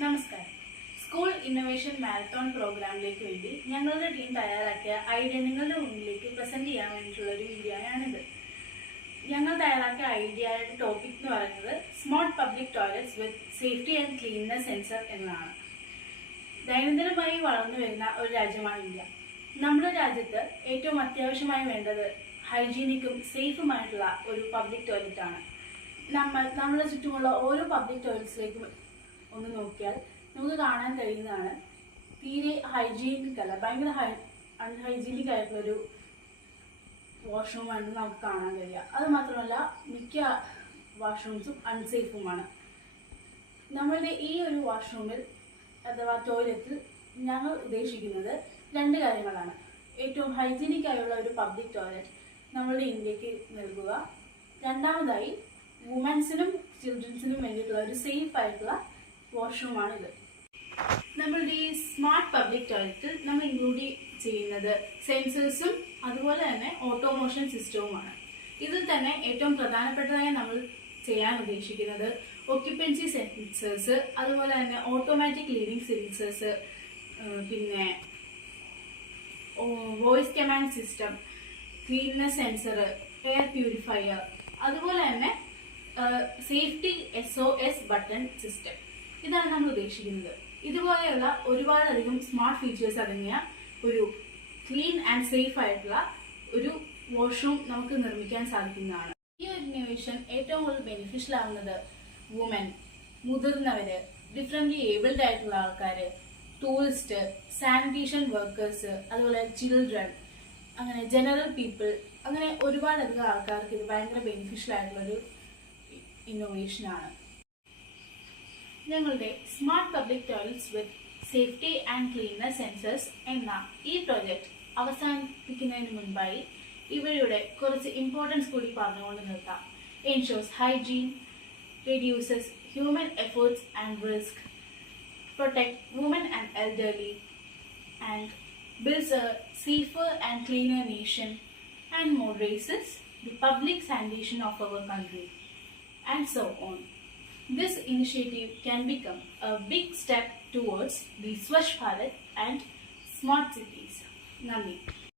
നമസ്കാരം. School innovation marathon പ്രോഗ്രാമിലേക്ക് വേണ്ടി ഞങ്ങളുടെ ടീം തയ്യാറാക്കിയ ഐഡിയ നിങ്ങളുടെ മുന്നിലേക്ക് പ്രസന്റ് ചെയ്യാൻ വേണ്ടിയിട്ടുള്ള ഒരു വീഡിയോ ആണിത്. ഞങ്ങൾ തയ്യാറാക്കിയ ഐഡിയയുടെ ടോപ്പിക് എന്ന് പറയുന്നത് smart public toilets with safety and cleanness sensor എന്നതാണ്. ദൈനംദിനമായി വളർന്നു വരുന്ന ഒരു രാജ്യമാണ് ഇന്ത്യ. നമ്മുടെ രാജ്യത്ത് ഏറ്റവും അത്യാവശ്യമായി വേണ്ടത് ഹൈജീനിക്കും സേഫുമായിട്ടുള്ള ഒരു പബ്ലിക് ടോയ്ലറ്റ് ആണ്. നമ്മുടെ ചുറ്റുമുള്ള ഓരോ പബ്ലിക് ടോയ്ലറ്റ്സിലേക്കും ഒന്ന് നോക്കിയാൽ നമുക്ക് കാണാൻ കഴിയുന്നതാണ് തീരെ ഹൈജീനിക് അല്ല, ഭയങ്കര അൺഹൈജീനിക് ആയിട്ടുള്ളൊരു വാഷ്റൂമാണ് നമുക്ക് കാണാൻ കഴിയുക. അത് മാത്രമല്ല, മിക്ക വാഷ്റൂംസും അൺസേഫുമാണ്. നമ്മളുടെ ഈ ഒരു വാഷ്റൂമിൽ അഥവാ ടോയ്ലറ്റിൽ ഞങ്ങൾ ഉദ്ദേശിക്കുന്നത് രണ്ട് കാര്യങ്ങളാണ്. ഏറ്റവും ഹൈജീനിക് ആയുള്ള ഒരു പബ്ലിക് ടോയ്ലറ്റ് നമ്മളുടെ ഇന്ത്യക്ക് നൽകുക. രണ്ടാമതായി, വുമൻസിനും ചിൽഡ്രൻസിനും വേണ്ടിയിട്ടുള്ള ഒരു സേഫ് ആയിട്ടുള്ള വാഷ്റൂമാണിത്. നമ്മളുടെ ഈ സ്മാർട്ട് പബ്ലിക് ടോയ്ലറ്റിൽ നമ്മൾ ഇൻക്ലൂഡ് ചെയ്യുന്നത് സെൻസേഴ്സും അതുപോലെ തന്നെ ഓട്ടോമോഷൻ സിസ്റ്റവുമാണ്. ഇതിൽ തന്നെ ഏറ്റവും പ്രധാനപ്പെട്ടതായി നമ്മൾ ചെയ്യാൻ ഉദ്ദേശിക്കുന്നത് ഒക്യുപ്പൻസി സെൻസേഴ്സ്, അതുപോലെ തന്നെ ഓട്ടോമാറ്റിക് ലീഡിംഗ് സെൻസേഴ്സ്, പിന്നെ voice command system, cleanness sensor, air purifier, അതുപോലെ തന്നെ സേഫ്റ്റി SOS ബട്ടൺ സിസ്റ്റം. ഇതാണ് നമ്മൾ ഉദ്ദേശിക്കുന്നത്. ഇതുപോലെയുള്ള ഒരുപാടധികം സ്മാർട്ട് ഫീച്ചേഴ്സ് അടങ്ങിയ ഒരു ക്ലീൻ ആൻഡ് സേഫ് ആയിട്ടുള്ള ഒരു വാഷ്റൂം നമുക്ക് നിർമ്മിക്കാൻ സാധിക്കുന്നതാണ്. ഈ ഒരു ഇന്നോവേഷൻ ഏറ്റവും കൂടുതൽ ബെനിഫിഷ്യൽ ആവുന്നത് വുമൻ, മുതിർന്നവര്, ഡിഫറെന്റ്ലി ഏബിൾഡ് ആയിട്ടുള്ള ആൾക്കാര്, ടൂറിസ്റ്റ്, സാനിറ്റേഷൻ വർക്കേഴ്സ്, അതുപോലെ ചിൽഡ്രൻ, അങ്ങനെ ജനറൽ പീപ്പിൾ, അങ്ങനെ ഒരുപാടധികം ആൾക്കാർക്ക് ഇത് ഭയങ്കര ബെനിഫിഷ്യൽ ആയിട്ടുള്ളൊരു ഇന്നോവേഷനാണ്. ഞങ്ങളുടെ smart public toilets with safety and cleanness sensors എന്ന ഈ പ്രോജക്റ്റ് അവസാനിപ്പിക്കുന്നതിന് മുൻപായി ഇവയുടെ കുറച്ച് ഇമ്പോർട്ടൻസ് കൂടി പറഞ്ഞുകൊണ്ട് നിർത്താം. എൻഷോർസ് hygiene, reduces human efforts and risk, protect women and elderly, and builds a safer and cleaner nation, and moderates the public sanitation of our country, and so on. This initiative can become a big step towards the Swachh Bharat and smart cities. Namaste.